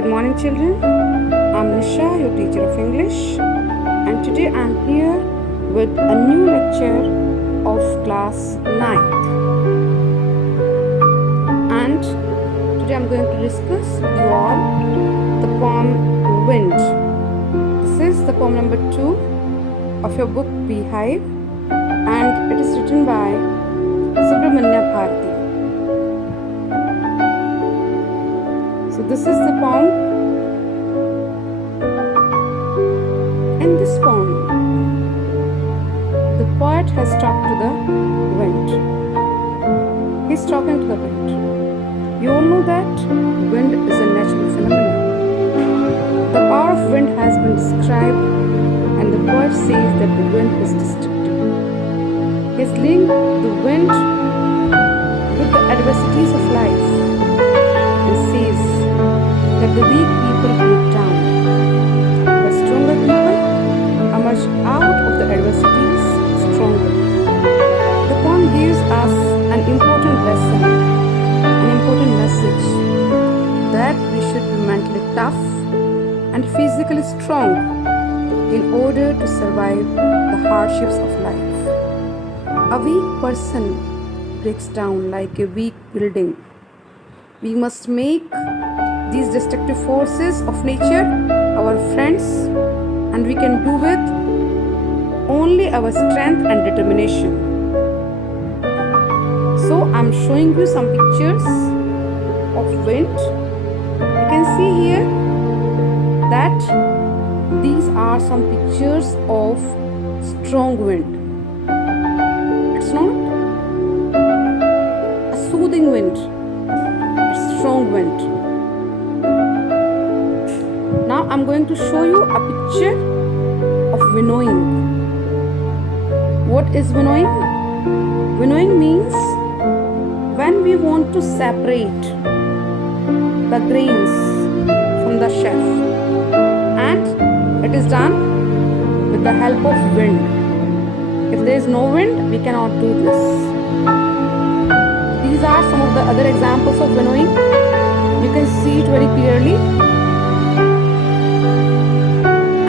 Good morning, children. I'm Nisha, your teacher of English, and today I'm here with a new lecture of class 9th. And today I'm going to discuss with you all the poem Wind. This is the poem number 2 of your book Beehive, and it is written by Subramanya Bharati. So this is the poem. In this poem, the poet has talked to the wind. He's talking to the wind. You all know that wind is a natural phenomenon. The power of wind has been described, and the poet says that the wind is destructive. He's linked the wind with the adversities of life and says that the weak people break down, but stronger people emerge out of the adversities stronger. The poem gives us an important lesson, an important message, that we should be mentally tough and physically strong in order to survive the hardships of life. A weak person breaks down like a weak building. We must make these destructive forces of nature our friends, and we can do with only our strength and determination. So I'm showing you some pictures of wind. You can see here that these are some pictures of strong wind. It's not a soothing wind, it's strong wind. Now I'm going to show you a picture of winnowing. What is winnowing? Winnowing means when we want to separate the grains from the chaff, and it is done with the help of wind. If there is no wind, we cannot do this. These are some of the other examples of winnowing. You can see it very clearly.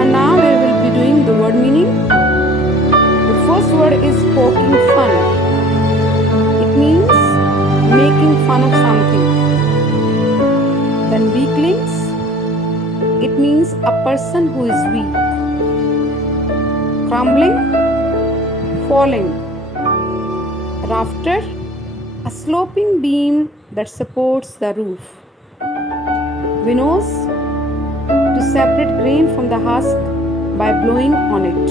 And now we will be doing the word meaning. The first word is poking fun. It means making fun of something. Then weaklings. It means a person who is weak. Crumbling, falling. Rafter, a sloping beam that supports the roof. Winnows, to separate grain from the husk by blowing on it.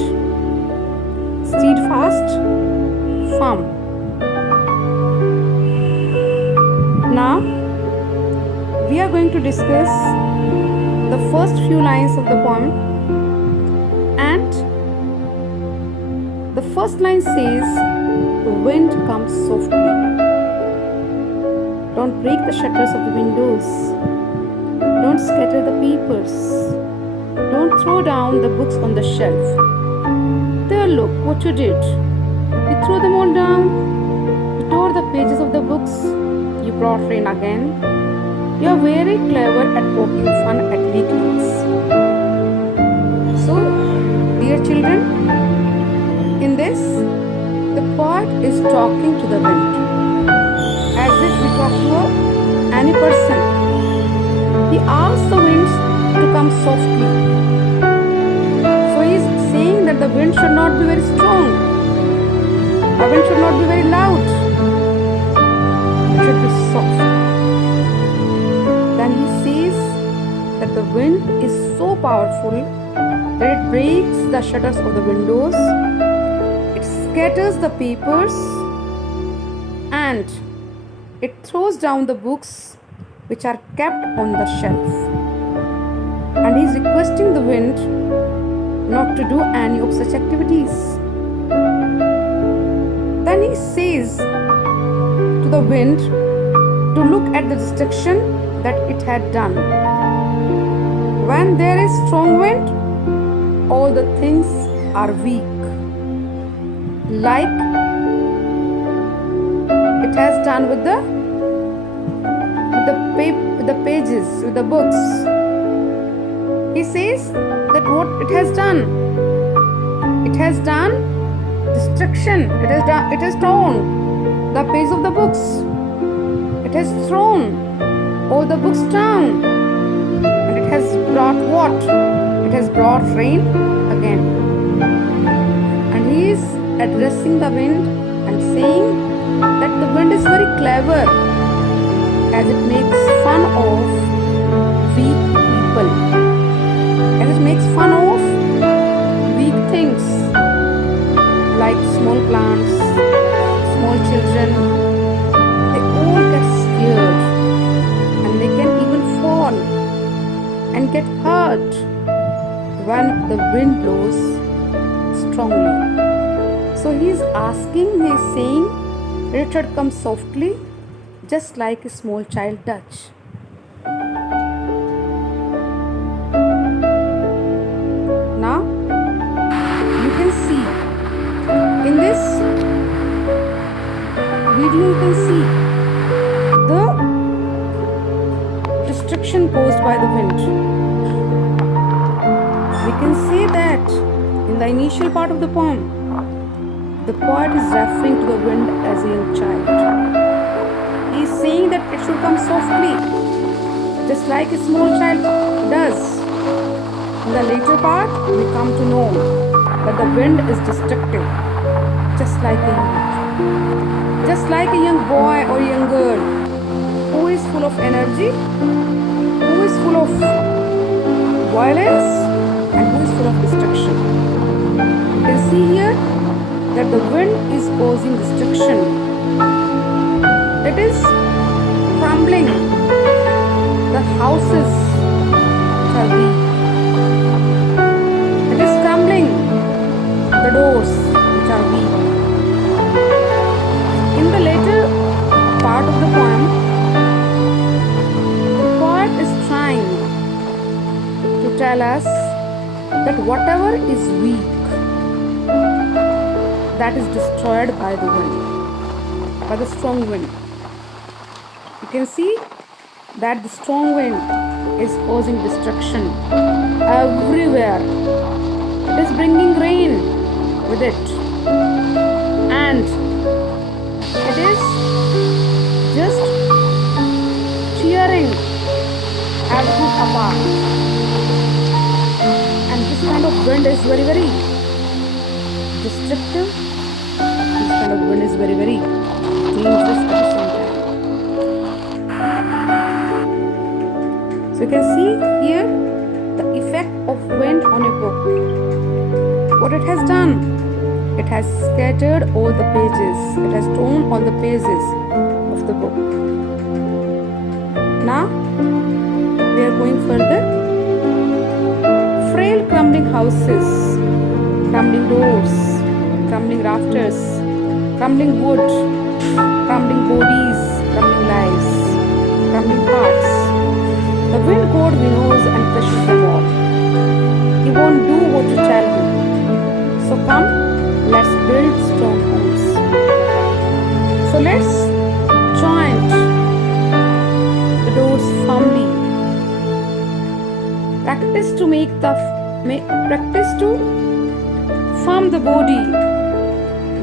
Steadfast, firm. Now, we are going to discuss the first few lines of the poem, and the first line says, "The wind comes softly." Don't break the shutters of the windows. Don't scatter the papers. Don't throw down the books on the shelf. There, look what you did. You threw them all down. You tore the pages of the books. You brought rain again. You are very clever at poking fun at weaklings. So, dear children, in this, the poet is talking to the wind, as if we talk to any person. He asks the winds to come softly. So he is saying that the wind should not be very strong. The wind should not be very loud. It should be soft. Then he says that the wind is so powerful that it breaks the shutters of the windows, it scatters the papers, and it throws down the books which are kept on the shelf. And he is requesting the wind not to do any of such activities. Then he says to the wind to look at the destruction that it had done. When there is strong wind, all the things are weak, like it has done with the pages, with the books. He says that what it has done. It has done destruction. It has torn the page of the books. It has thrown all the books down. And it has brought what? It has brought rain again. And he is addressing the wind and saying that the wind is very clever as it makes fun of weak people. As it makes fun of weak things like small plants, small children. They all get scared and they can even fall and get hurt when the wind blows strongly. So he is saying, it should come softly, just like a small child does. Now, you can see in this video, you can see the destruction caused by the wind. We can say that in the initial part of the poem, the poet is referring to the wind as a young child. He is saying that it should come softly, just like a small child does. In the later part, we come to know that the wind is destructive, just like a young boy or young girl who is full of energy, who is full of violence, and who is full of destruction. You can see here that the wind is causing destruction. It is crumbling the houses which are weak. It is crumbling the doors which are weak. In the later part of the poem, the poet is trying to tell us that whatever is weak, that is destroyed by the wind, by the strong wind. You can see that the strong wind is causing destruction everywhere. It is bringing rain with it, and it is just tearing everything apart. And this kind of wind is very, very destructive. This kind of wind is very, very dangerous at the same time. So you can see here the effect of wind on a book. What it has done, it has scattered all the pages. It has torn all the pages of the book. Now we are going further. Frail crumbling houses, crumbling doors, crumbling rafters, crumbling wood, crumbling bodies, crumbling lives, crumbling hearts. The wind god we knows and crushes them all. He won't do what you tell him. So come, let's build strong homes. So let's joint the doors firmly. Practice to firm the body,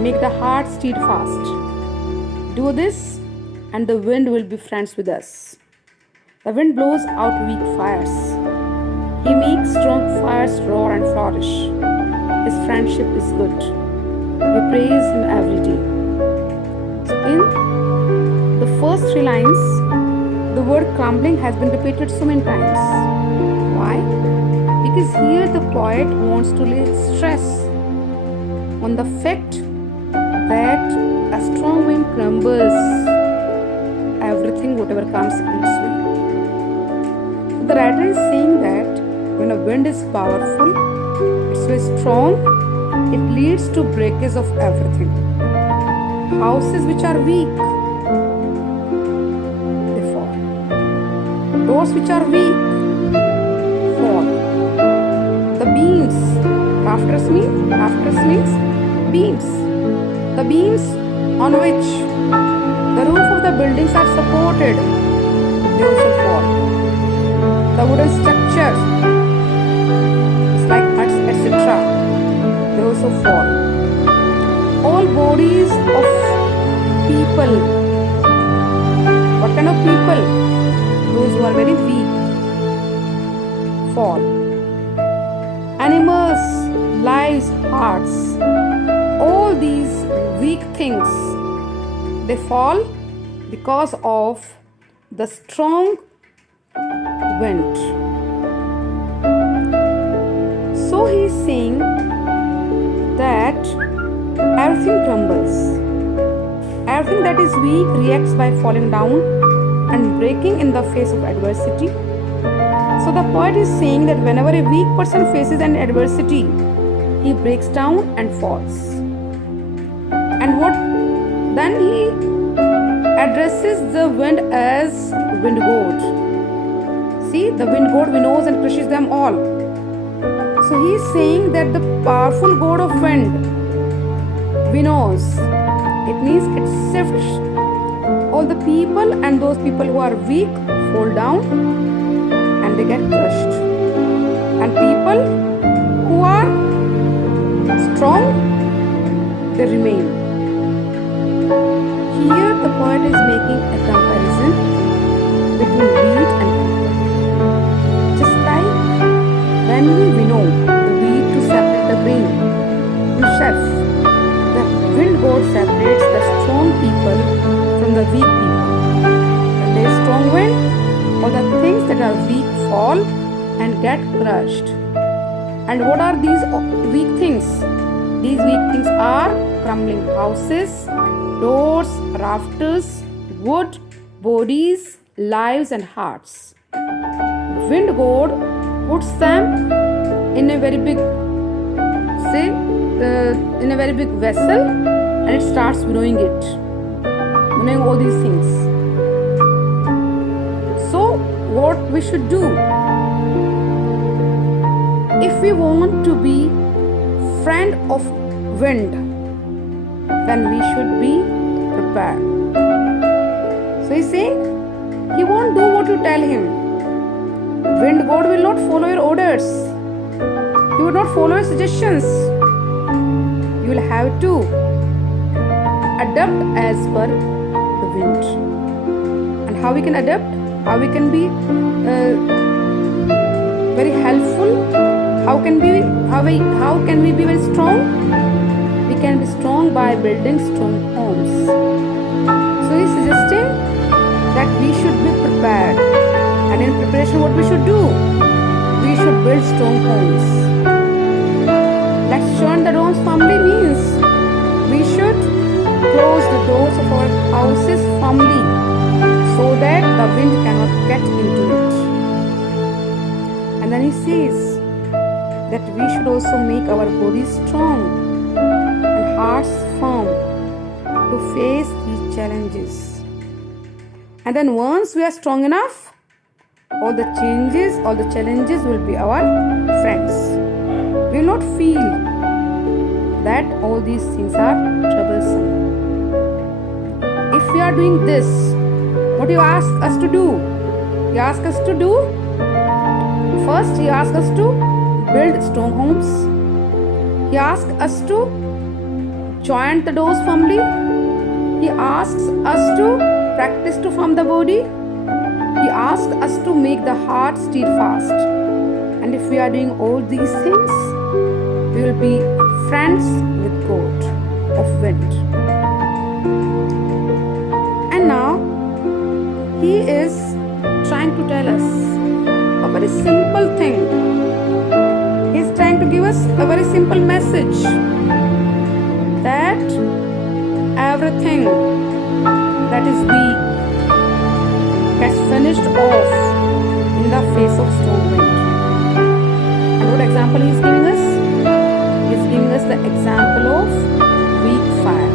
make the heart steadfast. Do this, and the wind will be friends with us. The wind blows out weak fires. He makes strong fires roar and flourish. His friendship is good. We praise him every day. So in the first 3 lines, the word crumbling has been repeated so many times. Why? Because here the poet wants to lay stress on the fact that a strong wind crumbles everything, whatever comes in its way. The writer is saying that when a wind is powerful, it's very strong, it leads to breakage of everything. Houses which are weak, they fall. Doors which are weak, fall. The beams, rafters means beams. The beams on which the roof of the buildings are supported, they also fall. The wooden structures fall. Animals, lives, hearts, all these weak things, they fall because of the strong wind. So he is saying that everything crumbles. Everything that is weak reacts by falling down and breaking in the face of adversity. So the poet is saying that whenever a weak person faces an adversity, he breaks down and falls. And what then he addresses the wind as wind god. See, the wind god winnows and crushes them all. So he is saying that the powerful god of wind winnows. It means it sifts all the people, and those people who are weak fall down and they get crushed. And people who are strong, they remain. Here the poet is making a comparison between wheat and people. Just like when we winnow the wheat to separate the grain in chaff, the wind god separates the strong people from the weak people. When there is strong wind, all the things that are weak fall and get crushed. And what are these weak things? These weak things are crumbling houses, doors, rafters, wood, bodies, lives and hearts. Wind god puts them in a very big, in a very big vessel, and it starts winnowing it, winnowing all these things. So what we should do? If we want to be friend of wind, then we should be prepared. So he's saying he won't do what you tell him. Wind god will not follow your orders. He will not follow your suggestions. You will have to adapt as per the wind. And how we can adapt? How we can be very helpful? How can we be very strong? We can be strong by building strong homes. So he is suggesting that we should be prepared. And in preparation, what we should do? We should build strong homes. Let's join the Domes family means we should close the doors of our houses firmly so that the wind cannot get into it. And then he says that we should also make our bodies strong and hearts firm to face these challenges. And then once we are strong enough, all the challenges will be our friends. We will not feel that all these things are troublesome. If we are doing this, what do you ask us to do? You ask us to do? First, he asks us to build strong homes. He asks us to join the doors firmly. He asks us to practice to form the body. He asks us to make the heart steadfast. And if we are doing all these things, we will be friends with God of wind. And now he is trying to tell us a very simple thing. He is trying to give us a very simple message that everything that is weak gets finished off in the face of storm wind. And what example he is giving us? He is giving us the example of weak fire.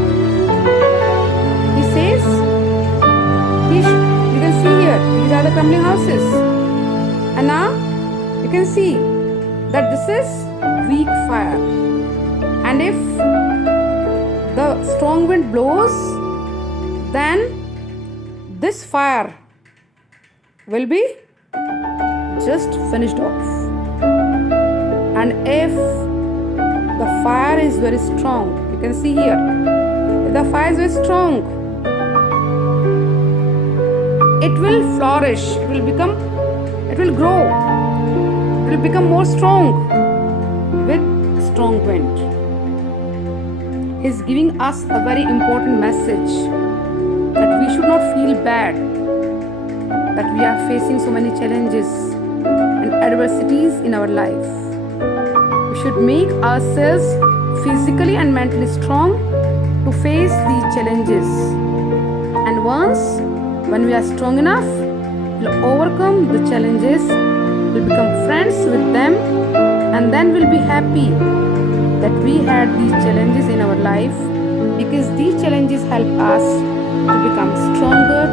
He says, you can see here, these are the crumbling houses. And now you can see that this is weak fire. And if the strong wind blows, then this fire will be just finished off. And if the fire is very strong, you can see here, if the fire is very strong, it will flourish, it will grow, it will become more strong with strong wind. He's giving us a very important message that we should not feel bad that we are facing so many challenges and adversities in our life. We should make ourselves physically and mentally strong to face these challenges. And once when we are strong enough, we'll overcome the challenges, we'll become friends with them, and then we'll be happy that we had these challenges in our life, because these challenges help us to become stronger